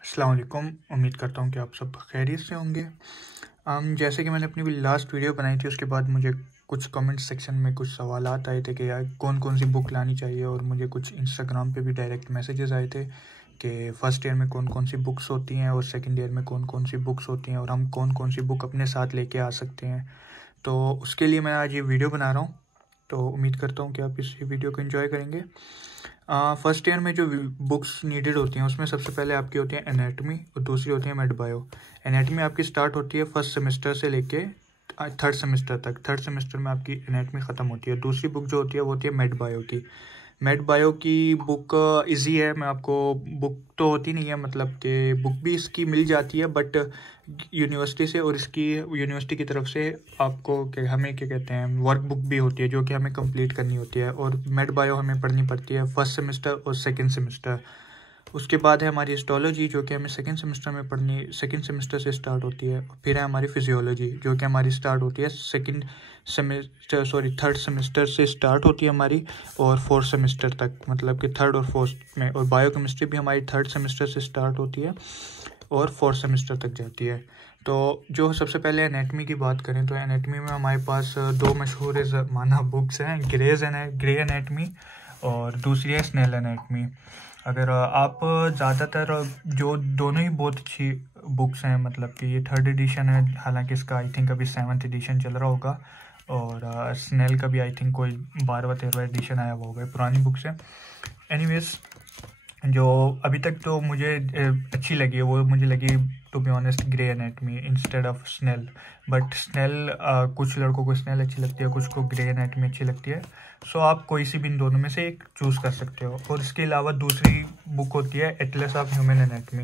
अस्सलाम वालेकुम। उम्मीद करता हूँ कि आप सब खैरियत से होंगे। जैसे कि मैंने अपनी लास्ट वीडियो बनाई थी, उसके बाद मुझे कुछ कमेंट सेक्शन में कुछ सवालात आए थे कि यार कौन कौन सी बुक लानी चाहिए, और मुझे कुछ इंस्टाग्राम पे भी डायरेक्ट मैसेजेस आए थे कि फ़र्स्ट ईयर में कौन कौन सी बुक्स होती हैं और सेकंड ईयर में कौन कौन सी बुक्स होती हैं और हम कौन कौन सी बुक अपने साथ लेके आ सकते हैं। तो उसके लिए मैं आज ये वीडियो बना रहा हूँ। तो उम्मीद करता हूँ कि आप इस वीडियो को एंजॉय करेंगे। फर्स्ट ईयर में जो बुक्स नीडेड होती हैं उसमें सबसे पहले आपकी होती है एनाटमी और दूसरी होती है मेड बायो। एनाटमी आपकी स्टार्ट होती है फर्स्ट सेमेस्टर से लेके थर्ड सेमेस्टर तक। थर्ड सेमेस्टर में आपकी एनाटमी ख़त्म होती है। दूसरी बुक जो होती है वो होती है मेड बायो की। मेड बायो की बुक इजी है। मैं आपको बुक तो होती नहीं है, मतलब कि बुक भी इसकी मिल जाती है, बट यूनिवर्सिटी से और इसकी यूनिवर्सिटी की तरफ से आपको हमें क्या कहते हैं वर्क बुक भी होती है जो कि हमें कंप्लीट करनी होती है। और मेड बायो हमें पढ़नी पड़ती है फर्स्ट सेमेस्टर और सेकंड सेमेस्टर। उसके बाद है हमारी हिस्टोलॉजी जो कि हमें सेकंड सेमेस्टर में पढ़नी, सेकंड सेमेस्टर से स्टार्ट होती है। फिर है हमारी फिजियोलॉजी जो कि हमारी स्टार्ट होती है थर्ड सेमेस्टर से स्टार्ट होती है हमारी, और फोर्थ सेमेस्टर तक, मतलब कि थर्ड और फोर्थ में। और बायोकेमिस्ट्री भी हमारी थर्ड सेमेस्टर से स्टार्ट होती है और फोर्थ सेमेस्टर तक जाती है। तो जो सबसे पहले एनेटमी की बात करें तो एनेटमी में हमारे पास दो मशहूर ज़माना बुक्स हैं, ग्रे एनेटमी और दूसरी है स्नेल एनेटमी। अगर आप ज़्यादातर जो दोनों ही बहुत अच्छी बुक्स हैं, मतलब कि ये थर्ड एडिशन है, हालांकि इसका आई थिंक अभी 7th एडिशन चल रहा होगा, और स्नेल का भी आई थिंक कोई 12वां-13वां एडिशन आया हुआ होगा, पुरानी बुक्स है। एनीवेज, जो अभी तक तो मुझे अच्छी लगी है वो मुझे लगी to be honest Gray anatomy instead of Snell. But Snell कुछ लड़कों को स्नेल अच्छी लगती है, कुछ को ग्रे एनेटमी अच्छी लगती है। सो आप कोई सी भी इन दोनों में से एक चूज़ कर सकते हो। और इसके अलावा दूसरी बुक होती है एटलस ऑफ ह्यूमन एनेटमी।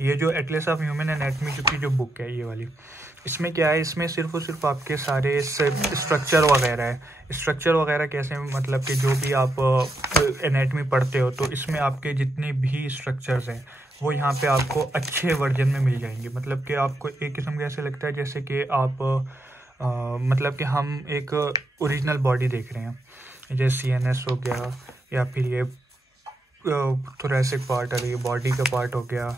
ये जो एटलस ऑफ ह्यूमन एनेटमी की जो बुक है ये वाली, इसमें क्या है, इसमें सिर्फ और सिर्फ आपके सारे स्ट्रक्चर वगैरह है। स्ट्रक्चर वगैरह कैसे, मतलब कि जो भी आप एनेटमी पढ़ते हो तो इसमें आपके जितने भी स्ट्रक्चर्स हैं वो यहाँ पे आपको अच्छे वर्जन में मिल जाएंगे। मतलब कि आपको एक किस्म का ऐसे लगता है जैसे कि आप मतलब कि हम एक ओरिजिनल बॉडी देख रहे हैं, जैसे सीएनएस हो गया या फिर ये थोरेसिक पार्ट है, ये बॉडी का पार्ट हो गया।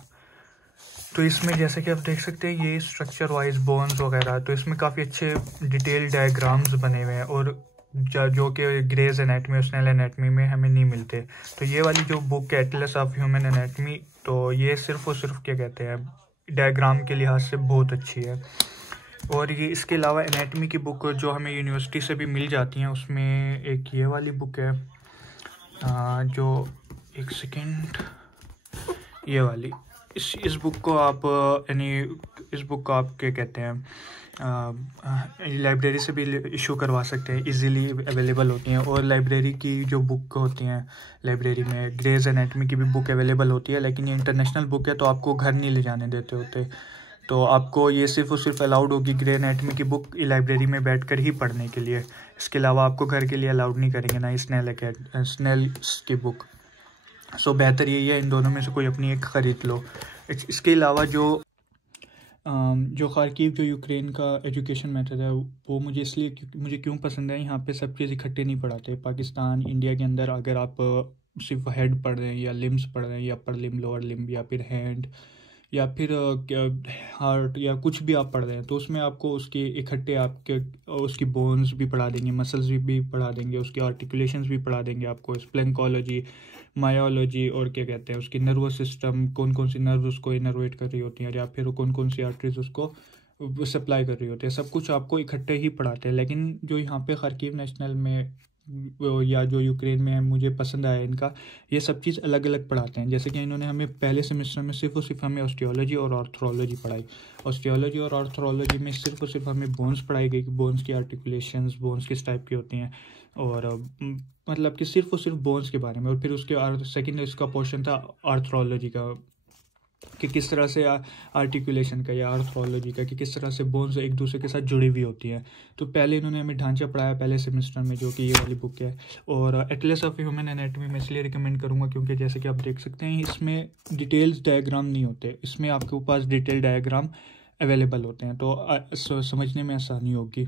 तो इसमें जैसे कि आप देख सकते हैं ये स्ट्रक्चर वाइज बोन्स वगैरह, तो इसमें काफ़ी अच्छे डिटेल डायग्राम्स बने हुए हैं, और जो कि ग्रेज एनेटमी और स्नेल एनेटमी में हमें नहीं मिलते। तो ये वाली जो बुक है एटलस ऑफ ह्यूमन एनेटमी, तो ये सिर्फ और सिर्फ क्या कहते हैं डायग्राम के लिहाज से बहुत अच्छी है। और ये इसके अलावा एनेटमी की बुक जो हमें यूनिवर्सिटी से भी मिल जाती हैं, उसमें एक ये वाली बुक है जो एक सेकेंड, ये वाली, इस बुक को आप यानी इस बुक को आप क्या कहते हैं लाइब्रेरी से भी इशू करवा सकते हैं, इजीली अवेलेबल होती हैं। और लाइब्रेरी की जो बुक होती हैं, लाइब्रेरी में ग्रेज एनेटमी की भी बुक अवेलेबल होती है, लेकिन ये इंटरनेशनल बुक है तो आपको घर नहीं ले जाने देते होते। तो आपको ये सिर्फ और सिर्फ अलाउड होगी ग्रे एनेटमी की बुक लाइब्रेरी में बैठकर ही पढ़ने के लिए। इसके अलावा आपको घर के लिए अलाउड नहीं करेंगे, ना स्नेल की बुक। सो बेहतर यही है इन दोनों में से कोई अपनी एक ख़रीद लो। इसके अलावा जो खारकीव जो यूक्रेन का एजुकेशन मेथड है वो मुझे इसलिए मुझे क्यों पसंद है, यहाँ पे सब चीज़ इकट्ठे नहीं पढ़ाते। पाकिस्तान इंडिया के अंदर अगर आप सिर्फ हेड पढ़ रहे हैं या लिम्स पढ़ रहे हैं या अपर लिम्ब लोअर लिम्ब या फिर हैंड या फिर हार्ट या कुछ भी आप पढ़ रहे हैं, तो उसमें आपको उसके इकट्ठे आपके उसकी बोन्स भी पढ़ा देंगे, मसल्स भी पढ़ा देंगे, उसकी आर्टिकुलेशंस भी पढ़ा देंगे आपको, स्प्लेंकोलॉजी, मायोलॉजी, और क्या कहते हैं उसकी नर्वस सिस्टम, कौन कौन सी नर्व उसको इनर्वेट कर रही होती हैं या फिर कौन कौन सी आर्टरीज उसको सप्लाई कर रही होती है, सब कुछ आपको इकट्ठे ही पढ़ाते हैं। लेकिन जो यहाँ पे खारकीव नेशनल में या जो यूक्रेन में है, मुझे पसंद आया इनका, ये सब चीज़ अलग अलग पढ़ाते हैं। जैसे कि इन्होंने हमें पहले सेमेस्टर में सिर्फ और सिर्फ हमें ऑस्टियोलॉजी और आर्थ्रोलॉजी पढ़ाई। ऑस्टियोलॉजी और आर्थ्रोलॉजी में सिर्फ और सिर्फ हमें बोन्स पढ़ाई गई कि बोन्स की आर्टिकुलेशंस, बोन्स किस टाइप की होती हैं, और मतलब कि सिर्फ और सिर्फ बोन्स के बारे में। और फिर उसके सेकेंड इसका पोर्शन था आर्थ्रोलॉजी का, कि किस तरह से आर्टिकुलेशन का या आर्थ्रोलॉजी का, कि किस तरह से बोन्स एक दूसरे के साथ जुड़ी हुई होती हैं। तो पहले इन्होंने हमें ढांचा पढ़ाया पहले सेमेस्टर में, जो कि ये वाली बुक है। और एटलस ऑफ ह्यूमन एनेटमी में इसलिए रिकमेंड करूँगा क्योंकि जैसे कि आप देख सकते हैं इसमें डिटेल्स डायग्राम नहीं होते, इसमें आपके पास डिटेल डायग्राम अवेलेबल होते हैं, तो समझने में आसानी होगी।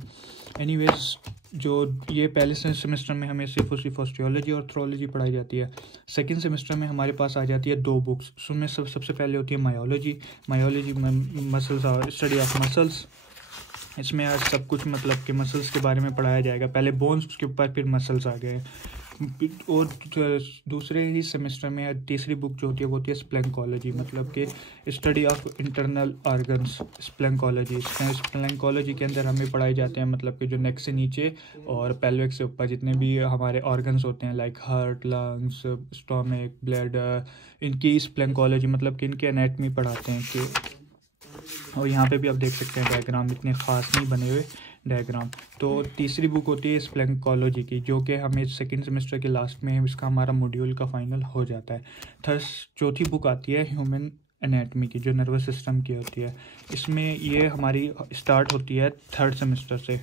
एनीवेज, जो ये पहले सेमेस्टर में हमें सिर्फ और सिर्फ ऑस्टियोलॉजी और थ्रोलॉजी पढ़ाई जाती है। सेकंड सेमेस्टर में हमारे पास आ जाती है 2 बुक्स। उसमें सबसे पहले होती है मायोलॉजी मसल्स और स्टडी ऑफ मसल्स। इसमें आज सब कुछ मतलब कि मसल्स के बारे में पढ़ाया जाएगा, पहले बोन्स, उसके ऊपर फिर मसल्स आ गए। और दूसरे ही सेमेस्टर में तीसरी बुक जो होती है वो होती है स्प्लैंकोलॉजी, मतलब कि स्टडी ऑफ इंटरनल ऑर्गन्स। स्प्लैंकोलॉजी के अंदर हमें पढ़ाए जाते हैं मतलब कि जो नेक से नीचे और पेल्विक से ऊपर जितने भी हमारे ऑर्गन्स होते हैं, like heart, lungs, stomach, bladder, इनकी स्प्लैंकोलॉजी मतलब कि इनके एनाटमी पढ़ाते हैं कि। और यहाँ पे भी आप देख सकते हैं डायग्राम, इतने ख़ास नहीं बने हुए डायग्राम। तो तीसरी बुक होती है स्प्लैंकोलॉजी की, जो कि हमें सेकंड सेमेस्टर के लास्ट में इसका हमारा मॉड्यूल का फाइनल हो जाता है। चौथी बुक आती है ह्यूमन एनाटमी की, जो नर्वस सिस्टम की होती है। इसमें ये हमारी स्टार्ट होती है थर्ड सेमेस्टर से।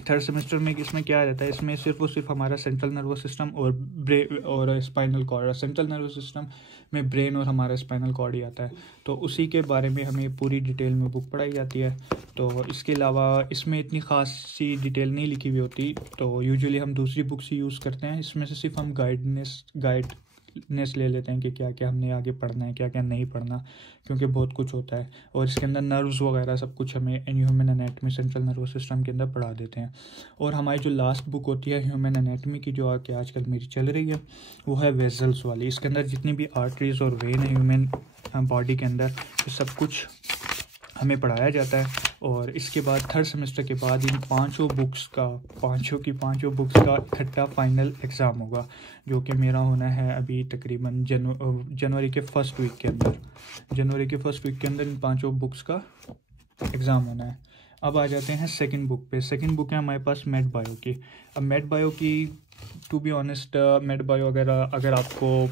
थर्ड सेमेस्टर में इसमें क्या रहता है, इसमें सिर्फ और सिर्फ हमारा सेंट्रल नर्वस सिस्टम और spinal cord. Central nervous system में ब्रेन और हमारा स्पाइनल कॉर्ड ही आता है, तो उसी के बारे में हमें पूरी डिटेल में बुक पढ़ाई जाती है। तो इसके अलावा इसमें इतनी ख़ासी डिटेल नहीं लिखी हुई होती, तो यूजुअली हम दूसरी बुक्स ही यूज़ करते हैं। इसमें से सिर्फ हम गाइडनेस ले लेते हैं कि क्या क्या हमने आगे पढ़ना है, क्या क्या नहीं पढ़ना, क्योंकि बहुत कुछ होता है। और इसके अंदर नर्व्स वगैरह सब कुछ हमें human anatomy central nervous system के अंदर पढ़ा देते हैं। और हमारी जो लास्ट बुक होती है ह्यूमन एनाटमी की, जो आके आजकल मेरी चल रही है, वो है वेजल्स वाली। इसके अंदर जितनी भी आर्टरीज और वेन है ह्यूमन बॉडी के अंदर, तो सब कुछ हमें पढ़ाया जाता है। और इसके बाद थर्ड सेमेस्टर के बाद इन पांचों बुक्स का इकट्ठा फाइनल एग्ज़ाम होगा, जो कि मेरा होना है अभी तकरीबन जनवरी के फर्स्ट वीक के अंदर इन पांचों बुक्स का एग्ज़ाम होना है। अब आ जाते हैं सेकंड बुक पे। सेकंड बुक है हमारे पास मेड बायो की। अब मेड बायो की, to be honest, med bio अगर आपको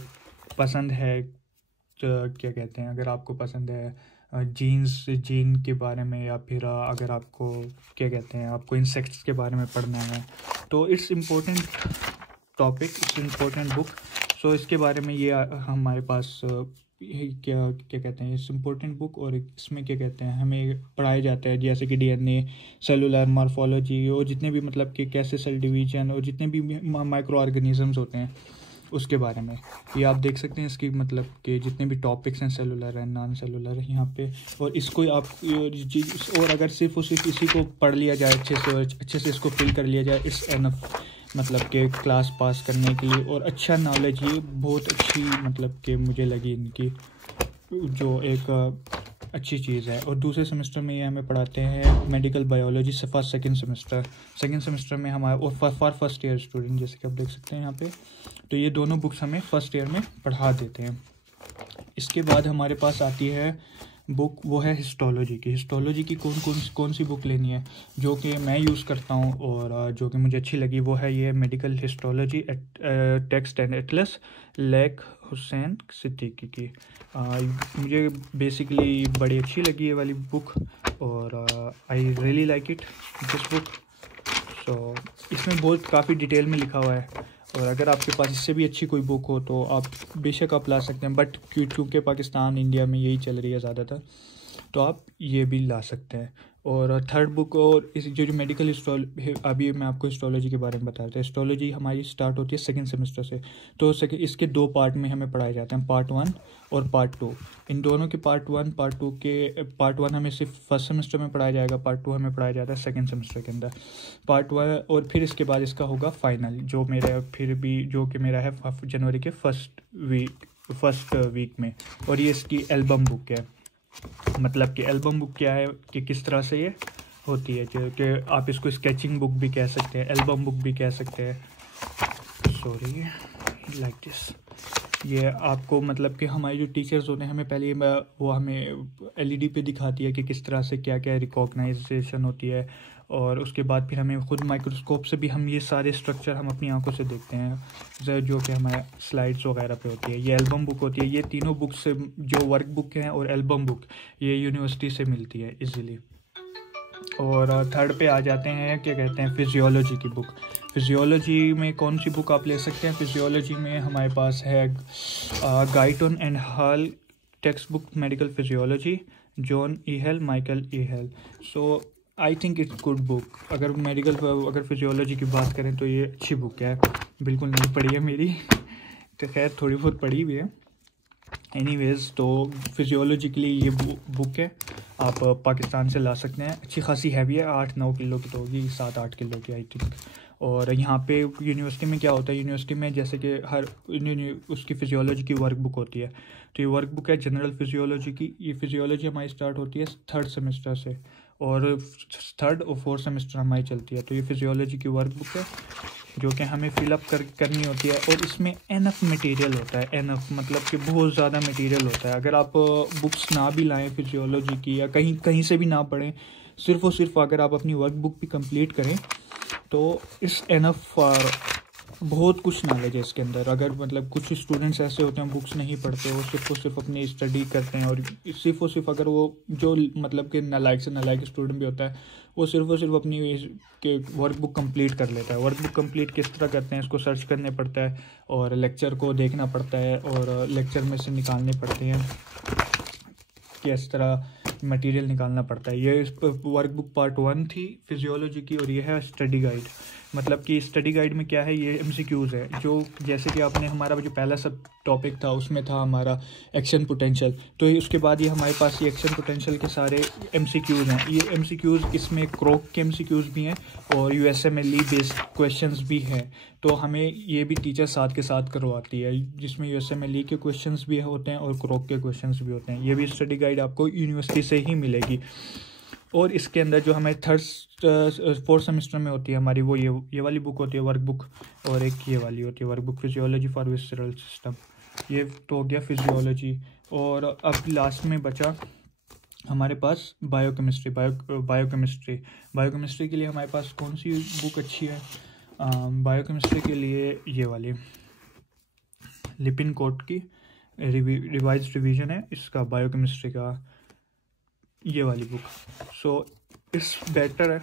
पसंद है, तो क्या कहते हैं, अगर आपको पसंद है जीन के बारे में, या फिर अगर आपको क्या कहते हैं, आपको इंसेक्ट्स के बारे में पढ़ना है, तो it's important topic, it's important book. So इसके बारे में ये हमारे पास क्या कहते हैं, इट्स इम्पोर्टेंट बुक। और इसमें क्या कहते हैं, हमें पढ़ाया जाता है जैसे कि DNA, सेलुलर मॉर्फोलॉजी, और जितने भी मतलब कि कैसे सेल डिवीजन और जितने भी माइक्रो ऑर्गेनिजम्स होते हैं उसके बारे में। ये आप देख सकते हैं इसकी मतलब कि जितने भी टॉपिक्स हैं, सेलुलर हैं, नॉन सेलुलर है यहाँ पे। और इसको आप और अगर सिर्फ इसी को पढ़ लिया जाए अच्छे से, और अच्छे से इसको फिल कर लिया जाए, इस एनफ मतलब कि क्लास पास करने के लिए। और अच्छा नॉलेज, ये बहुत अच्छी मतलब कि मुझे लगी इनकी जो एक अच्छी चीज़ है। और दूसरे सेमेस्टर में ये हमें पढ़ाते हैं medical biology for second semester में हमारे, और फॉर फर्स्ट ईयर स्टूडेंट, जैसे कि आप देख सकते हैं यहाँ पे। तो ये दोनों बुक्स हमें फर्स्ट ईयर में पढ़ा देते हैं। इसके बाद हमारे पास आती है बुक, वो है हिस्टोलॉजी की। कौन सी बुक लेनी है, जो कि मैं यूज़ करता हूँ और जो कि मुझे अच्छी लगी, वो है ये medical histology text and Atlas, lake Hussain Siddiqui की। मुझे बेसिकली बड़ी अच्छी लगी ये वाली बुक, और I really like it this book. So इसमें बहुत काफ़ी डिटेल में लिखा हुआ है, और अगर आपके पास इससे भी अच्छी कोई बुक हो तो आप बेशक आप ला सकते हैं, बट क्योंकि पाकिस्तान इंडिया में यही चल रही है ज़्यादातर, तो आप ये भी ला सकते हैं। और थर्ड बुक, और इस जो मेडिकल अभी मैं आपको हिस्टोलॉजी के बारे में बता रहा था। हिस्टोलॉजी हमारी स्टार्ट होती है सेकंड सेमेस्टर से। तो इसके 2 पार्ट में हमें पढ़ाए जाते हैं, पार्ट 1 और पार्ट 2। इन दोनों के पार्ट 1 हमें सिर्फ फर्स्ट सेमेस्टर में पढ़ाया जाएगा, पार्ट 2 हमें पढ़ाया जाता है सेकेंड सेमेस्टर के अंदर। पार्ट 1, और फिर इसके बाद इसका होगा फाइनल, जो कि मेरा है जनवरी के फर्स्ट वीक में। और ये इसकी एल्बम बुक है। मतलब कि एल्बम बुक क्या है कि किस तरह से ये होती है, कि आप इसको स्केचिंग बुक भी कह सकते हैं, एल्बम बुक भी कह सकते हैं, सॉरी लाइक दिस। ये आपको मतलब कि हमारे जो टीचर्स होते हैं, हमें पहले वो हमें LED पे दिखाती है कि किस तरह से क्या क्या रिकॉग्नाइजेशन होती है, और उसके बाद फिर हमें खुद माइक्रोस्कोप से भी हम ये सारे स्ट्रक्चर हम अपनी आंखों से देखते हैं, जो कि हमारे स्लाइड्स वगैरह पे होती है। ये एल्बम बुक होती है। ये तीनों बुक से, जो वर्क बुक हैं और एल्बम बुक, ये यूनिवर्सिटी से मिलती है इजीली। और थर्ड पे आ जाते हैं, क्या कहते हैं, फिजियोलॉजी की बुक। फिजियोलॉजी में कौन सी बुक आप ले सकते हैं? फिजियोलॉजी में हमारे पास है Guyton and Hall textbook medical physiology, John E Hall, Michael E Hall. So I think it's good book. अगर फिजियोलॉजी की बात करें तो ये अच्छी बुक है, बिल्कुल नहीं पढ़ी है मेरी तो खैर थोड़ी बहुत पढ़ी भी है। एनीवेज, तो फिजियोलॉजी के लिए ये बुक है, आप पाकिस्तान से ला सकते हैं। अच्छी खासी हैवी है, 8-9 किलो की तो होगी, 7-8 किलो की आई थिंक। और यहाँ पे यूनिवर्सिटी में क्या होता है, यूनिवर्सिटी में जैसे कि हर उसकी फिजियोलॉजी की वर्क बुक होती है, तो ये वर्क बुक है जनरल फिजियोलॉजी की। ये फिजियोलॉजी हमारी स्टार्ट होती है 3rd सेमेस्टर से, और 3rd और 4th सेमेस्टर हमारी चलती है। तो ये फिजियोलॉजी की वर्क बुक है जो कि हमें फिलअप करनी होती है, और इसमें एनफ मटेरियल होता है। एनफ मतलब कि बहुत ज़्यादा मटेरियल होता है। अगर आप बुक्स ना भी लाएं फिजियोलॉजी की, या कहीं से भी ना पढ़ें, सिर्फ और सिर्फ अगर आप अपनी वर्क बुक भी कंप्लीट करें तो इस एनफ बहुत कुछ नॉलेज है इसके अंदर। अगर मतलब कुछ स्टूडेंट्स ऐसे होते हैं बुक्स नहीं पढ़ते, वो सिर्फ और सिर्फ अपनी स्टडी करते हैं, और सिर्फ और सिर्फ अगर वो जो मतलब कि नालायक से नालायक स्टूडेंट भी होता है, वो सिर्फ और सिर्फ अपनी के वर्क बुक कंप्लीट कर लेता है। वर्क बुक कंप्लीट किस तरह करते हैं, इसको सर्च करने पड़ता है, और लेक्चर को देखना पड़ता है, और लेक्चर में से निकालने पड़ते हैं कि इस तरह मटेरियल निकालना पड़ता है। ये वर्क बुक पार्ट 1 थी फिजियोलॉजी की, और ये है स्टडी गाइड। मतलब कि स्टडी गाइड में क्या है, ये MCQs है, जो जैसे कि आपने हमारा जो पहला सब टॉपिक था उसमें था हमारा एक्शन पोटेंशियल, तो उसके बाद ये हमारे पास ये एक्शन पोटेंशियल के सारे MCQs हैं। ये MCQs इसमें क्रोक के MCQs भी हैं, और USMLE बेस्ड क्वेश्चंस भी हैं। तो हमें ये भी टीचर साथ के साथ करवाती है, जिसमें USMLE के क्वेश्चंस भी होते हैं और क्रोक के क्वेश्चंस भी होते हैं। ये भी स्टडी गाइड आपको यूनिवर्सिटी से ही मिलेगी। और इसके अंदर जो हमें 4th सेमेस्टर में होती है हमारी, वो ये वाली बुक होती है वर्क बुक, और एक ये वाली होती है work book physiology for visceral system. ये तो हो गया फिजियोलॉजी। और अब लास्ट में बचा हमारे पास बायोकेमिस्ट्री। बायोकेमिस्ट्री के लिए हमारे पास कौन सी बुक अच्छी है? बायोकेमिस्ट्री के लिए ये वाली लिपिनकोट की रिवाइज रिवीजन है इसका, बायोकेमिस्ट्री का ये वाली बुक। सो इट्स बेटर है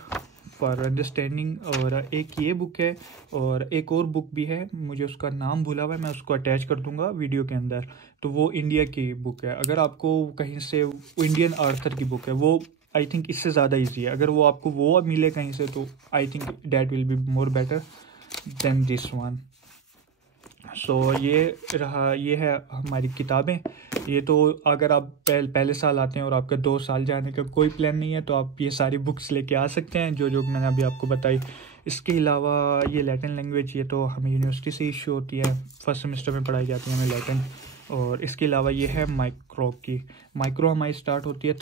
फॉर अंडरस्टैंडिंग। और एक ये बुक है, और एक और बुक भी है, मुझे उसका नाम भूला हुआ है, मैं उसको अटैच कर दूंगा वीडियो के अंदर। तो वो इंडिया की बुक है। अगर आपको कहीं से इंडियन आर्थर की बुक है, वो आई थिंक इससे ज़्यादा ईजी है। अगर वो आपको वो मिले कहीं से, तो I think that will be more better than this one. So ये है हमारी किताबें। ये तो अगर आप पहले साल आते हैं और आपका 2 साल जाने का कोई प्लान नहीं है, तो आप ये सारी बुक्स लेके आ सकते हैं जो मैंने अभी आपको बताई। इसके अलावा ये लैटिन लैंग्वेज, ये तो हमें यूनिवर्सिटी से इशू होती है, 1st सेमेस्टर में पढ़ाई जाती है हमें लैटिन। और इसके अलावा ये है माइक्रो हमारी स्टार्ट होती है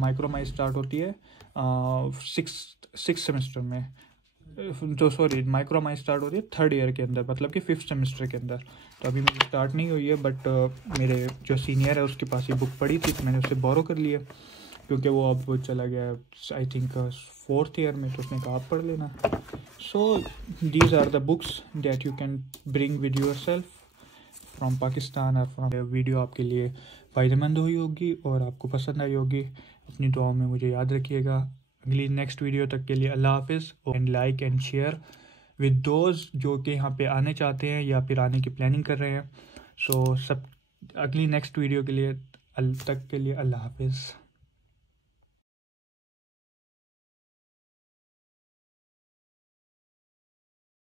माइक्रो हमारी स्टार्ट होती है 6th सेमेस्टर में। माइक्रो हमारी स्टार्ट होती है 3rd ईयर के अंदर, मतलब कि 5th सेमेस्टर के अंदर। तो अभी मेरी स्टार्ट नहीं हुई है, बट मेरे जो सीनियर है उसके पास ये बुक पड़ी थी, तो मैंने उससे बोरो कर लिया, क्योंकि वो अब चला गया आई थिंक 4th ईयर में, तो उसने कहा आप पढ़ लेना। So these are the books that you can bring with yourself from Pakistan. और फ्रॉम वीडियो आपके लिए फ़ायदेमंद हुई होगी और आपको पसंद आई होगी। अपनी दुआओं में मुझे याद रखिएगा। अगली नेक्स्ट वीडियो तक के लिए अल्लाह हाफिज़। And like and share with those जो कि यहाँ पे आने चाहते हैं या फिर आने की प्लानिंग कर रहे हैं। सो सब अगली नेक्स्ट वीडियो के लिए तक के लिए अल्लाह हाफिज़।